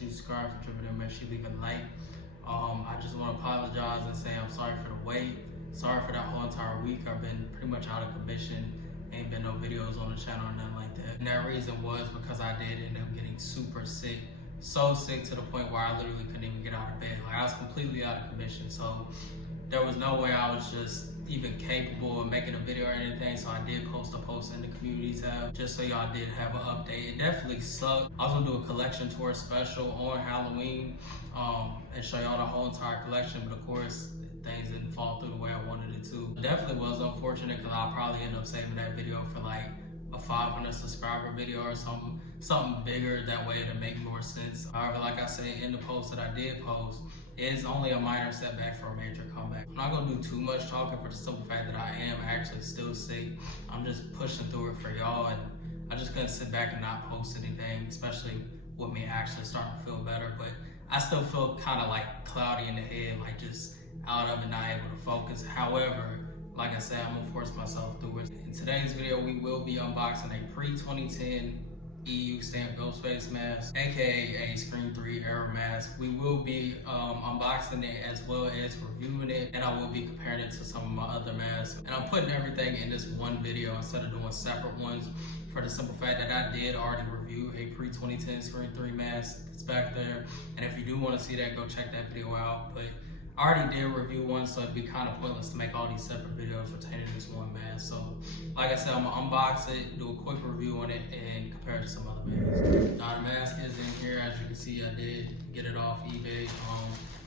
you subscribe for the video, make sure you leave a like. I just want to apologize and say I'm sorry for the wait. Sorry for that whole entire week. I've been pretty much out of commission. Ain't been no videos on the channel or nothing like that. And that reason was because I did end up getting super sick. So sick to the point where I literally couldn't even get out of bed. Like, I was completely out of commission. So there was no way I was just even capable of making a video or anything. So I did post a post in the community tab just so y'all did have an update. It definitely sucked. I was gonna do a collection tour special on Halloween and show y'all the whole entire collection, but of course things didn't fall through the way I wanted it to. It definitely was unfortunate because I'll probably end up saving that video for like a 500 subscriber video or something bigger. That way it'll make more sense. However, like I said in the post that I did post, it's only a minor setback for a major comeback. I'm not gonna do too much talking for the simple fact that I am actually still sick. I'm just pushing through it for y'all, and I just couldn't sit back and not post anything, especially with me actually starting to feel better. But I still feel kind of like cloudy in the head, like just out of it, not able to focus. However, like I said, I'm gonna force myself through it. In today's video, we will be unboxing a pre-2010 EU stamp Ghostface mask, aka a Scream 3 era mask. We will be unboxing it as well as reviewing it, and I will be comparing it to some of my other masks. And I'm putting everything in this one video instead of doing separate ones, for the simple fact that I did already review a pre-2010 Scream 3 mask. It's back there, and if you do want to see that, go check that video out. But I already did review one, so it'd be kind of pointless to make all these separate videos pertaining to this one mask. So, like I said, I'm gonna unbox it, do a quick review on it, and compare it to some other masks. Now, the mask is in here. As you can see, I did get it off eBay.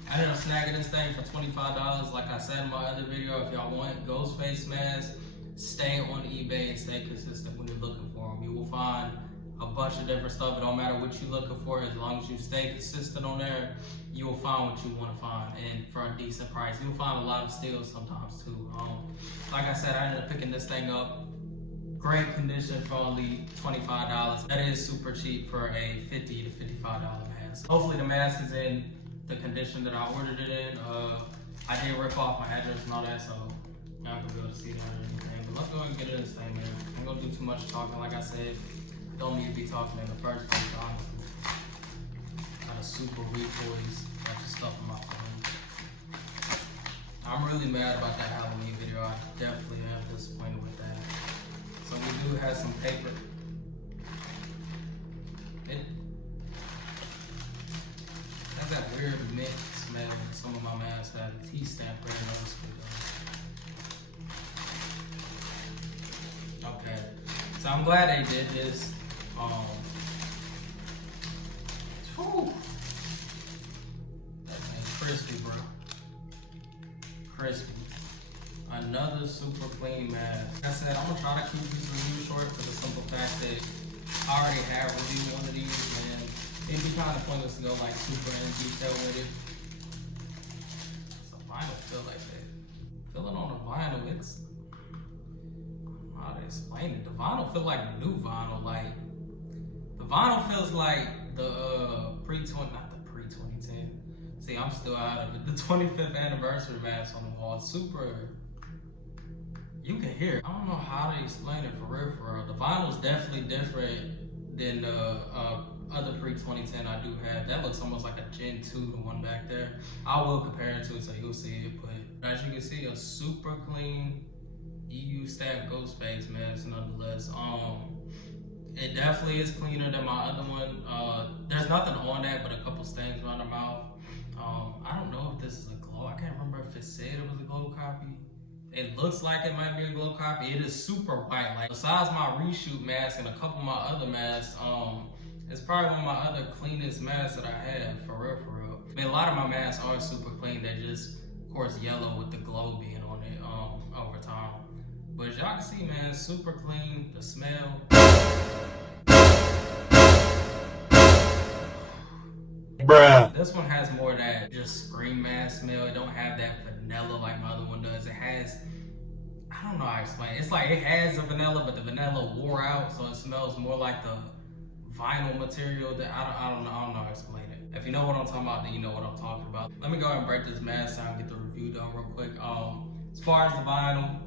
I ended up snagging this thing for $25. Like I said in my other video, if y'all want Ghostface masks, stay on eBay and stay consistent when you're looking for them. You will find a bunch of different stuff. It don't matter what you're looking for, as long as you stay consistent on there, you will find what you want to find, and for a decent price. You'll find a lot of steals sometimes too. Like I said, I ended up picking this thing up, great condition, for only $25. That is super cheap for a $50 to $55 mask. Hopefully the mask is in the condition that I ordered it in. I did rip off my address and all that, so y'all can be able to see that or anything. But let's go ahead and get into this thing, man. I'm gonna do too much talking. Like I said, don't need to be talking in the first place, honestly. Got a super weak voice, bunch of stuff in my phone. I'm really mad about that Halloween video. I definitely am disappointed with that. So we do have some paper. It has that weird mint smell that some of my masks have. The T-stamp very noticeable though. Okay, so I'm glad they did this. That thing's crispy, bro. Crispy. Another super clean mask. Like I said, I'm gonna try to keep these reviews short for the simple fact that I already have reviewed one of these, and it'd be kind of pointless to go like super in detail with it. It's a vinyl feel like that. Feeling on the vinyl, it's, how to explain it. The vinyl feel like new vinyl. Like, the vinyl feels like the not the pre-2010. See, I'm still out of it. The 25th anniversary mask on the wall. It's super, you can hear it. I don't know how to explain it for real. The vinyl's definitely different than the other pre-2010 I do have. That looks almost like a Gen 2, the one back there. I will compare it to it so you'll see it. But as you can see, a super clean EU stamp Ghostface mask nonetheless. It definitely is cleaner than my other one. There's nothing on that but a couple stains around the mouth. I don't know if this is a glow. I can't remember if it said it was a glow copy. It looks like it might be a glow copy. It is super white. Like, besides my reshoot mask and a couple of my other masks, it's probably one of my other cleanest masks that I have, for real. I mean, a lot of my masks are super clean. They're just, of course, yellow with the glow being on it over time. But as y'all can see, man, it's super clean. The smell. Bruh. This one has more of that just Scream mask smell. It don't have that vanilla like my other one does. It has, I don't know how to explain it. It's like it has the vanilla, but the vanilla wore out, so it smells more like the vinyl material that I don't know how to explain it. If you know what I'm talking about, then you know what I'm talking about. Let me go ahead and break this mask down and get the review done real quick. As far as the vinyl,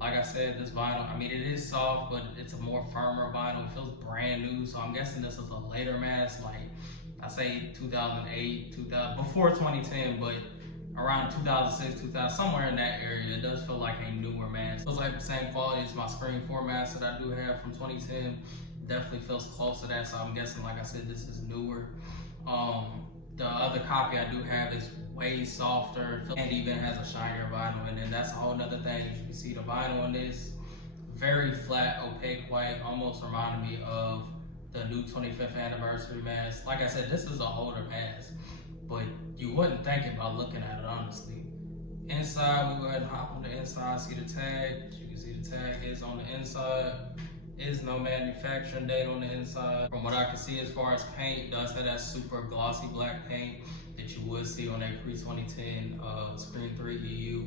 like I said, this vinyl, I mean, it is soft, but it's a more firmer vinyl. It feels brand new, so I'm guessing this is a later mask, like I say 2008, 2000, before 2010, but around 2006, 2000, somewhere in that area. It does feel like a newer mask. It feels like the same quality as my Screen 4 mask that I do have from 2010. Definitely feels close to that, so I'm guessing, like I said, this is newer. The other copy I do have is way softer and even has a shinier vinyl in it. That's a whole nother thing. You can see the vinyl in this, very flat, opaque white, almost reminded me of the new 25th anniversary mask. Like I said, this is an older mask, but you wouldn't think it by looking at it, honestly. Inside, we go ahead and hop on the inside, see the tag. As you can see, the tag is on the inside. Is no manufacturing date on the inside. From what I can see as far as paint, does have that super glossy black paint that you would see on a pre-2010 Screen 3 EU.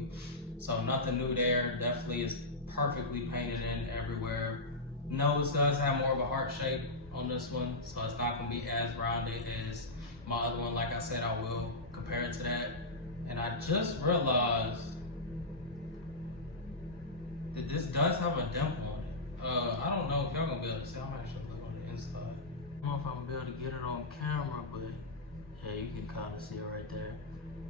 So nothing new there. Definitely is perfectly painted in everywhere. Nose does have more of a heart shape on this one, so it's not gonna be as rounded as my other one. Like I said, I will compare it to that. And I just realized that this does have a dimple on it. I don't know if y'all gonna be able to see. I'm actually looking on the inside. I don't know if I'm gonna be able to get it on camera, but yeah, you can kind of see it right there.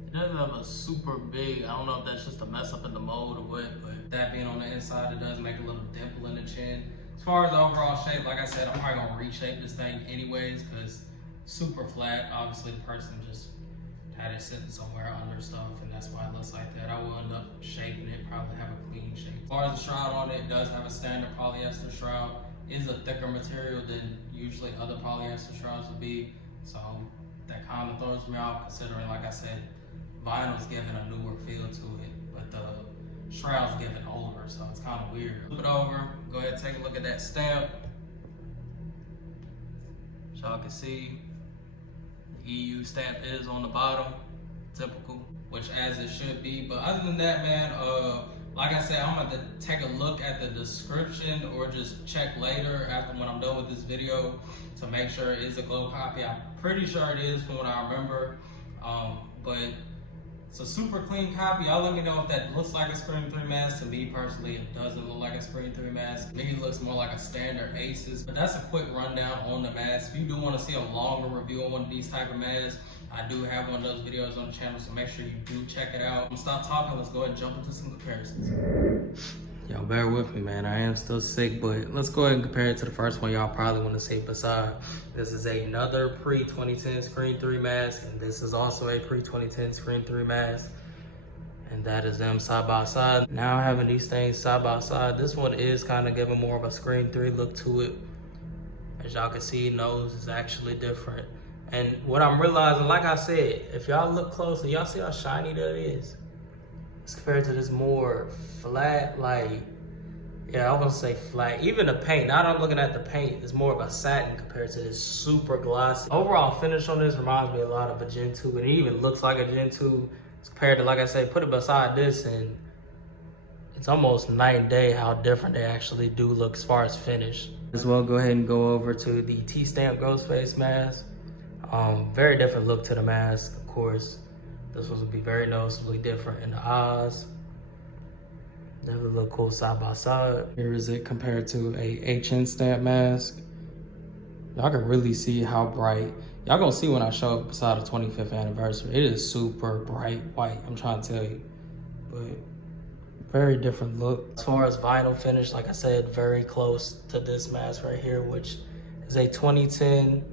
It doesn't have a super big, I don't know if that's just a mess up in the mold or what, but that being on the inside, it does make a little dimple in the chin. As far as the overall shape, like I said, I'm probably gonna reshape this thing anyways, because super flat. Obviously the person just had it sitting somewhere under stuff, and that's why it looks like that. I will end up shaping it, probably have a clean shape. As far as the shroud on it, it does have a standard polyester shroud. It is a thicker material than usually other polyester shrouds would be, so that kind of throws me off, considering, like I said, vinyl's giving a newer feel to it, but the shroud's giving older, so it's kind of weird. Flip it over, go ahead and take a look at that stamp. So y'all can see the EU stamp is on the bottom, typical, which as it should be. But other than that, man, like I said, I'm gonna take a look at the description or just check later after when I'm done with this video to make sure it is a glow copy. I'm pretty sure it is from what I remember, but it's a super clean copy. Y'all let me know if that looks like a Screen 3 mask. To me personally, it doesn't look like a Screen 3 mask. Maybe it looks more like a standard Aces, but that's a quick rundown on the mask. If you do want to see a longer review on one of these type of masks, I do have one of those videos on the channel, so make sure you do check it out. I'm gonna stop talking, let's go ahead and jump into some comparisons. Y'all bear with me, man. I am still sick, but let's go ahead and compare it to the first one y'all probably want to see beside. This is another pre-2010 Screen 3 mask, and this is also a pre-2010 Screen 3 mask. And that is them side by side. Now having these things side by side, this one is kind of giving more of a Screen 3 look to it. As y'all can see, nose is actually different. And what I'm realizing, like I said, if y'all look closely, y'all see how shiny that is? It's compared to this more flat, like, yeah, I want to say flat. Even the paint, now that I'm looking at the paint, it's more of a satin compared to this super glossy. Overall finish on this reminds me a lot of a Gen 2, and it even looks like a Gen 2. It's compared to, like I said, put it beside this, and it's almost night and day how different they actually do look as far as finish. As well, go ahead and go over to the T-Stamp Ghostface mask. Very different look to the mask, of course. This one would be very noticeably different in the eyes. Definitely look cool side by side. Here is it compared to a HN stamp mask. Y'all can really see how bright. Y'all gonna see when I show up beside the 25th anniversary. It is super bright white, I'm trying to tell you. But very different look. As far as vinyl finish, like I said, very close to this mask right here, which is a 2010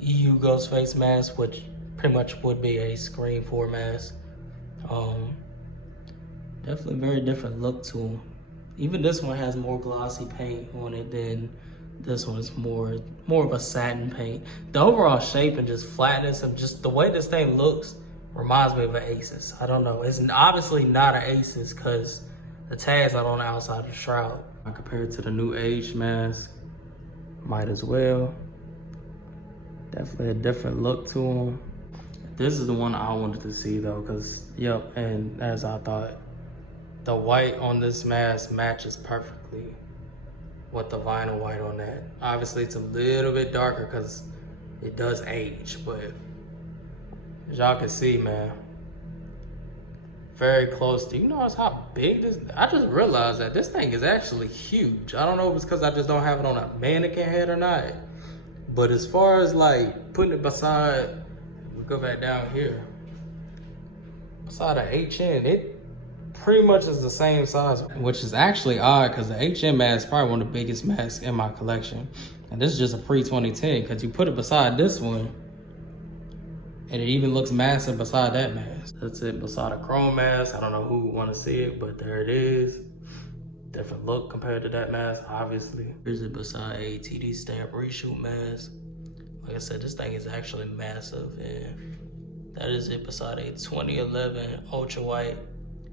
EU Ghostface mask, which pretty much would be a Screen 4 mask. Definitely very different look to them. Even this one has more glossy paint on it than this one. Is more of a satin paint. The overall shape and just flatness and just the way this thing looks reminds me of an Aces. I don't know. It's obviously not an Aces because the tag's not on the outside of the shroud. I compare it to the new age mask. Might as well. Definitely a different look to them. This is the one I wanted to see though, because, yep, and as I thought, the white on this mask matches perfectly with the vinyl white on that. Obviously, it's a little bit darker because it does age, but as y'all can see, man, very close to, you notice how big this, I just realized that this thing is actually huge. I don't know if it's because I just don't have it on a mannequin head or not, but as far as like putting it beside, we go back down here, beside a HN, it pretty much is the same size, which is actually odd because the HN mask is probably one of the biggest masks in my collection. And this is just a pre-2010 because you put it beside this one and it even looks massive beside that mask. That's it beside a chrome mask. I don't know who would want to see it, but there it is. Different look compared to that mask, obviously. Here's it beside a TD stamp reshoot mask. Like I said, this thing is actually massive, and that is it beside a 2011 ultra white.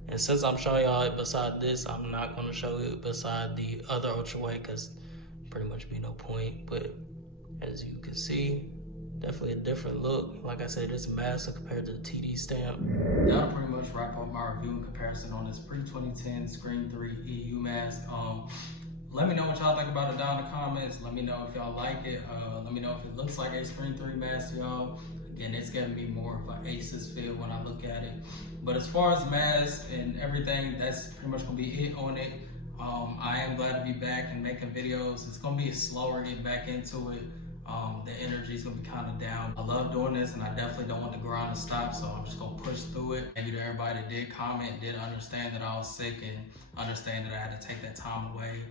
And since I'm showing y'all it beside this, I'm not gonna show it beside the other ultra white because pretty much be no point. But as you can see, definitely a different look. Like I said, it's massive compared to the TD stamp. That'll pretty much wrap up my review and comparison on this pre-2010 Screen 3 EU mask. Let me know what y'all think about it down in the comments. Let me know if y'all like it. Let me know if it looks like a Screen 3 mask to y'all. Again, it's giving me more of an Asus feel when I look at it. But as far as masks and everything, that's pretty much gonna be it on it. I am glad to be back and making videos. It's gonna be slower getting back into it. The energy is gonna be kind of down. I love doing this, and I definitely don't want the grind to stop, so I'm just gonna push through it. Thank you to everybody that did comment, did understand that I was sick, and understand that I had to take that time away.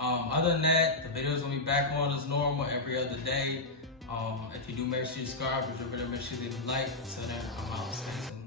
Other than that, the video is gonna be back on as normal every other day. If you do, make sure you subscribe. If you're video, make sure you leave a like. Until then, I'm out.